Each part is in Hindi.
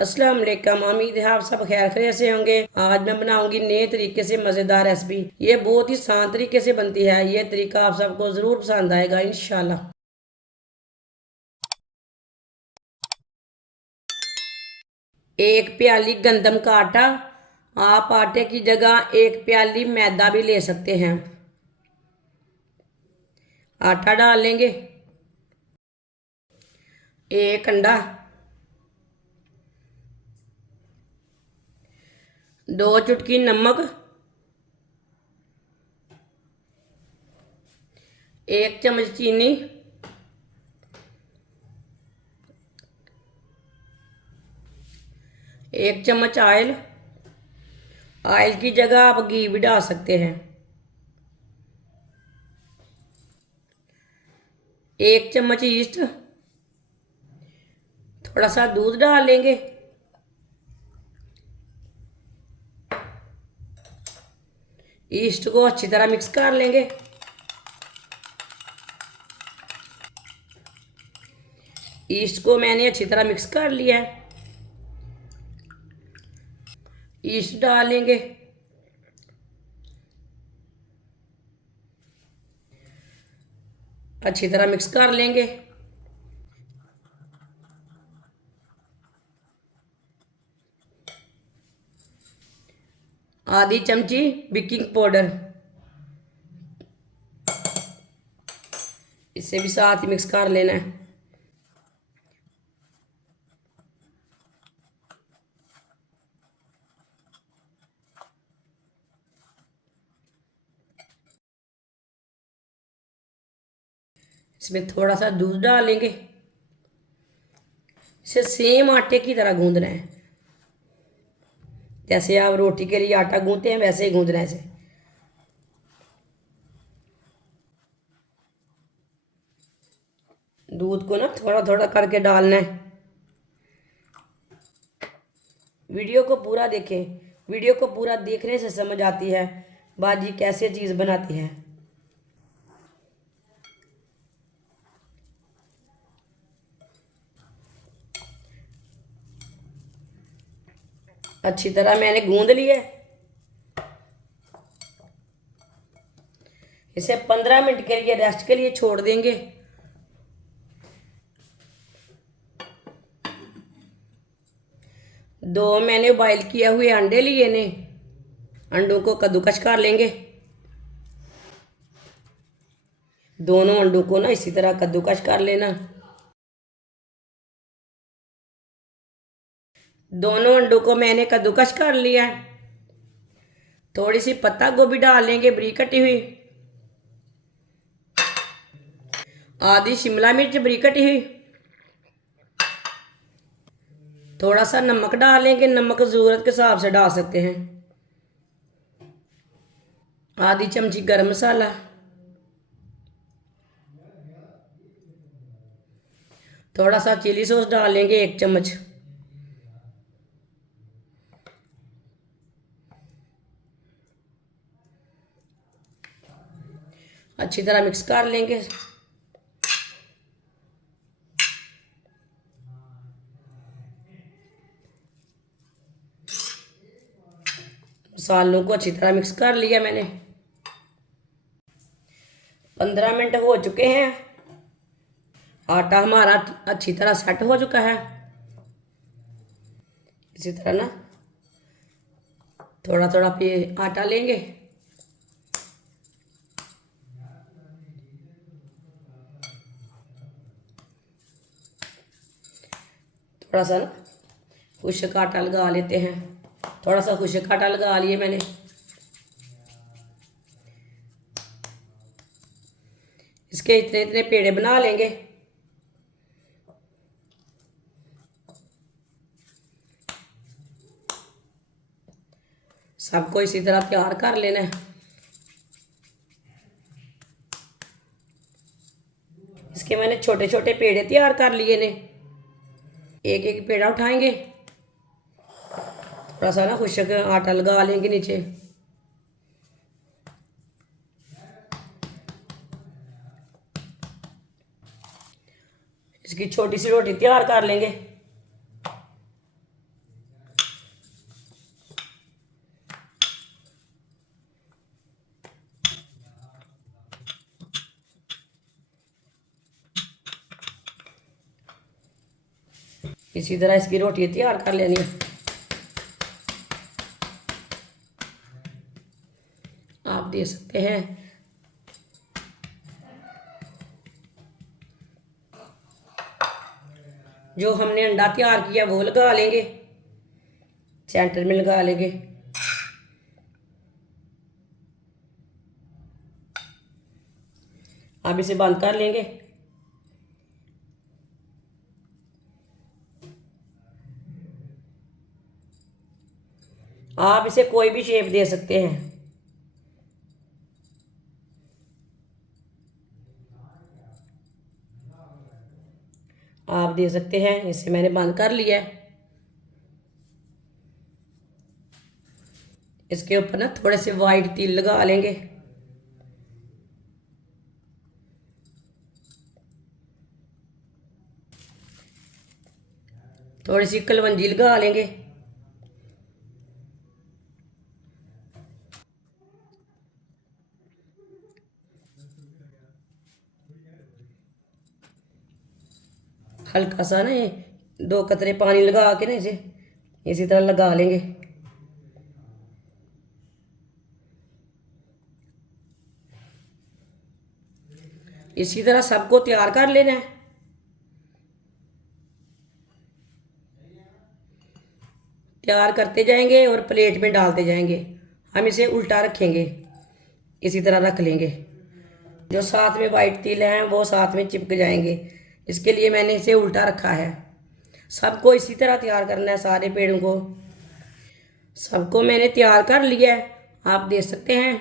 अस्सलाम वालेकुम। उम्मीद है आप सब खैर खैरियत से होंगे। आज मैं बनाऊंगी नए तरीके से मज़ेदार रेसिपी। ये बहुत ही आसान तरीके से बनती है। ये तरीका आप सबको ज़रूर पसंद आएगा इंशाल्लाह। एक प्याली गंदम का आटा। आप आटे की जगह एक प्याली मैदा भी ले सकते हैं। आटा डाल लेंगे। एक अंडा, 2 चुटकी नमक, 1 चम्मच चीनी, 1 चम्मच ऑयल। ऑयल की जगह आप घी भी डाल सकते हैं। 1 चम्मच ईस्ट, थोड़ा सा दूध डाल लेंगे। ईस्ट को अच्छी तरह मिक्स कर लेंगे। ईस्ट को मैंने अच्छी तरह मिक्स कर लिया है। ईस्ट डाल लेंगे। अच्छी तरह मिक्स कर लेंगे। आधी चमची बेकिंग पाउडर, इसे भी साथ ही मिक्स कर लेना है। इसमें थोड़ा सा दूध डाल लेंगे। इसे सेम आटे की तरह गूंदना है। जैसे आप रोटी के लिए आटा गूंदते हैं वैसे ही गूंदना है इसे। दूध को ना थोड़ा थोड़ा करके डालना है। वीडियो को पूरा देखें। वीडियो को पूरा देखने से समझ आती है बाजी कैसे चीज़ बनाती है। अच्छी तरह मैंने गूंद लिया है। इसे 15 मिनट के लिए रेस्ट के लिए छोड़ देंगे। दो मैंने बॉयल किए हुए अंडे लिए ने। अंडों को कद्दूकस कर लेंगे। दोनों अंडों को ना इसी तरह कद्दूकस कर लेना। दोनों अंडों को मैंने कद्दूकस कर लिया है। थोड़ी सी पत्ता गोभी डाल लेंगे बरीक कटी हुई। आधी शिमला मिर्च बरीक कटी हुई। थोड़ा सा नमक डाल लेंगे। नमक ज़रूरत के हिसाब से डाल सकते हैं। आधी चमची गरम मसाला। थोड़ा सा चिली सॉस डाल लेंगे 1 चम्मच। अच्छी तरह मिक्स कर लेंगे। मसालों को अच्छी तरह मिक्स कर लिया मैंने। 15 मिनट हो चुके हैं। आटा हमारा अच्छी तरह सेट हो चुका है। इसी तरह ना थोड़ा थोड़ा पे आटा लेंगे। थोड़ा सा ना खुश्क आटा लगा लेते हैं। थोड़ा सा खुश्क आटा लगा लिए मैंने। इसके इतने इतने पेड़े बना लेंगे। सबको इसी तरह तैयार कर लेना है। इसके मैंने छोटे छोटे पेड़े तैयार कर लिए ने। एक एक पेड़ा उठाएंगे। थोड़ा सा ना खुश्क आटा लगा लेंगे नीचे। इसकी छोटी सी रोटी तैयार कर लेंगे। इसी तरह इसकी रोटी तैयार कर लेनी है। आप दे सकते हैं। जो हमने अंडा तैयार किया वो लगा लेंगे, सेंटर में लगा लेंगे। अब इसे बंद कर लेंगे। आप इसे कोई भी शेप दे सकते हैं। आप दे सकते हैं। इसे मैंने बंद कर लिया है। इसके ऊपर ना थोड़े से वाइट तिल लगा लेंगे। थोड़ी सी कलवंजी लगा लेंगे। हल्का सा ना ये 2 कतरे पानी लगा के ना इसे इसी तरह लगा लेंगे। इसी तरह सबको तैयार कर लेना है। तैयार करते जाएंगे और प्लेट में डालते जाएंगे। हम इसे उल्टा रखेंगे, इसी तरह रख लेंगे। जो साथ में वाइट तिल हैं वो साथ में चिपक जाएंगे, इसके लिए मैंने इसे उल्टा रखा है। सबको इसी तरह तैयार करना है, सारे पेड़ों को। सबको मैंने तैयार कर लिया है, आप देख सकते हैं।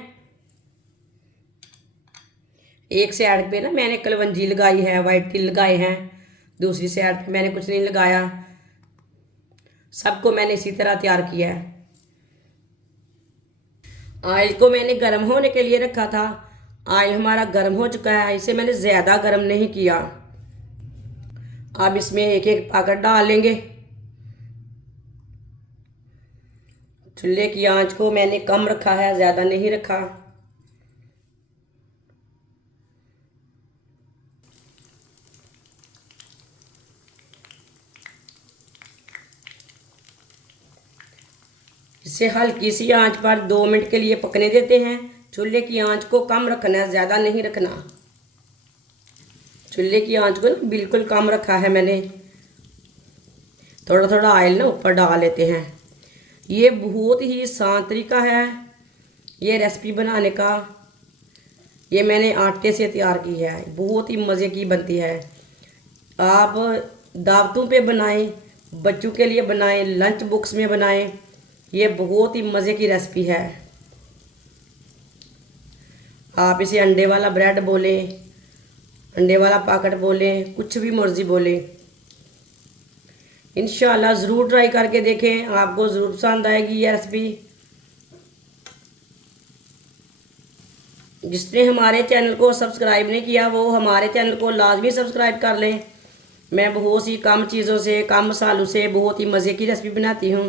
एक साइड पे ना मैंने कलवंजी लगाई है, वाइट तिल लगाए हैं। दूसरी साइड पे मैंने कुछ नहीं लगाया। सबको मैंने इसी तरह तैयार किया है। ऑयल को मैंने गर्म होने के लिए रखा था। ऑयल हमारा गर्म हो चुका है, इसे मैंने ज़्यादा गर्म नहीं किया। अब इसमें एक एक पैकेट डाल लेंगे। चूल्हे की आंच को मैंने कम रखा है, ज़्यादा नहीं रखा। इसे हल्की सी आंच पर 2 मिनट के लिए पकने देते हैं। चूल्हे की आंच को कम रखना है, ज़्यादा नहीं रखना। चूल्हे की आंच को ना बिल्कुल कम रखा है मैंने। थोड़ा थोड़ा ऑयल ना ऊपर डाल लेते हैं। ये बहुत ही आसान तरीका है ये रेसिपी बनाने का। ये मैंने आटे से तैयार की है, बहुत ही मज़े की बनती है। आप दावतों पे बनाएं, बच्चों के लिए बनाएं, लंच बॉक्स में बनाएं। ये बहुत ही मज़े की रेसिपी है। आप इसे अंडे वाला ब्रेड बोलें, अंडे वाला पैकेट बोलें, कुछ भी मर्ज़ी बोलें। इंशाल्लाह ज़रूर ट्राई करके देखें, आपको ज़रूर पसंद आएगी ये रेसिपी। जिसने हमारे चैनल को सब्सक्राइब नहीं किया वो हमारे चैनल को लाजमी सब्सक्राइब कर लें। मैं बहुत सी कम चीज़ों से, कम मसालों से बहुत ही मज़े की रेसिपी बनाती हूँ।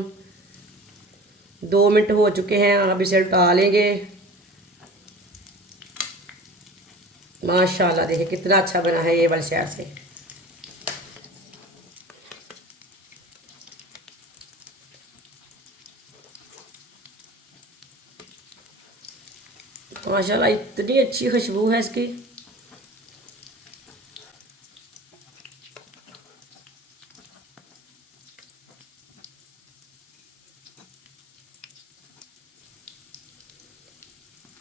2 मिनट हो चुके हैं, अब इसे उल्टा लेंगे। माशाल्लाह देखिए कितना अच्छा बना है ये वाली साइड से। माशाल्लाह इतनी अच्छी खुशबू है इसकी।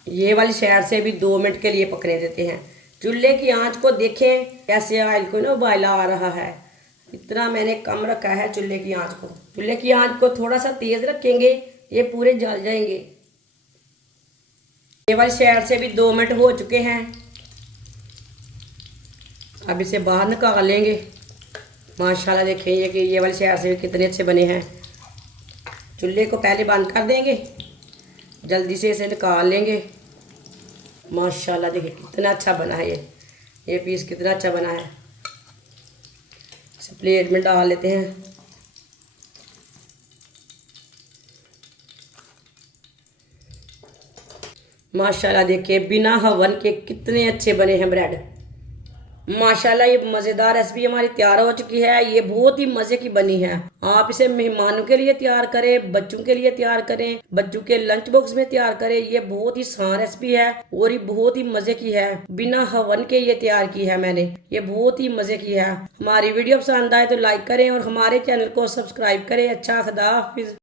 ये वाली साइड से भी 2 मिनट के लिए पकने देते हैं। चूल्हे की आंच को देखें कैसे ऑयल को ना उबाला आ रहा है। इतना मैंने कम रखा है चूल्हे की आंच को। चूल्हे की आंच को थोड़ा सा तेज़ रखेंगे, ये पूरे जल जाएंगे। ये वाली साइड से भी 2 मिनट हो चुके हैं। अब इसे बाहर निकाल लेंगे। माशाल्लाह देखें ये वाली साइड से भी कितने अच्छे बने हैं। चूल्हे को पहले बंद कर देंगे, जल्दी से इसे निकाल लेंगे। माशाल्लाह देखिए कितना अच्छा बना है ये पीस कितना अच्छा बना है। इसे प्लेट में डाल लेते हैं। माशाल्लाह देखिए बिना हवन के कितने अच्छे बने हैं ब्रेड। माशाल्लाह ये मज़ेदार रेसिपी हमारी तैयार हो चुकी है। ये बहुत ही मज़े की बनी है। आप इसे मेहमानों के लिए तैयार करें, बच्चों के लिए तैयार करें, बच्चों के लंच बॉक्स में तैयार करें। ये बहुत ही आसान रेसिपी है और ये बहुत ही मज़े की है। बिना हवन के ये तैयार की है मैंने। ये बहुत ही मज़े की है। हमारी वीडियो पसंद आए तो लाइक करें और हमारे चैनल को सब्सक्राइब करें। अच्छा, खुदा हाफिज़।